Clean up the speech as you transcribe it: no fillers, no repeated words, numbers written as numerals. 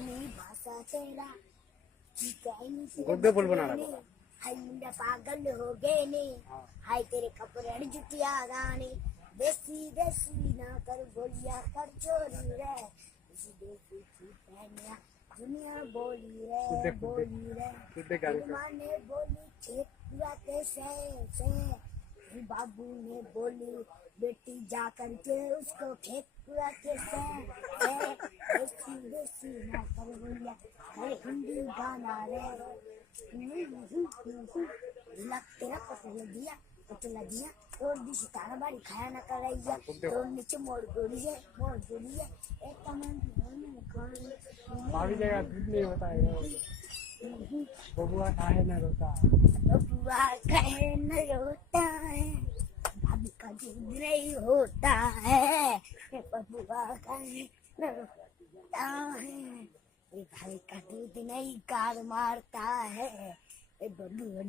जाने भाषा तेरा गुड्डे फुल बना रहा हाय मुंडा पागल हो गए ने हाय तेरे कपड़े जुटिया गाने देसी देसी ना कर बोलिया कर चोरी रे देसी देसी पहनिया दुनिया बोली रे माने बोली छेपुआ से बाबू ने बोली बेटी जा करके उसको ठेकुआ के देसी देसी ना कर बोलिया अरे हिंदी गाना रे तेरा पटला दिया और भी सितारा बारी खाया ना कर रही है और नीचे मोड़ गोली है एक कमान भाभी जगह दूध नहीं होता है बबुआ खाए ना रोता है भाभी का दूध नहीं होता है बबुआ खाए न रोता है भाई का दूध नहीं कार मारता है बबुआ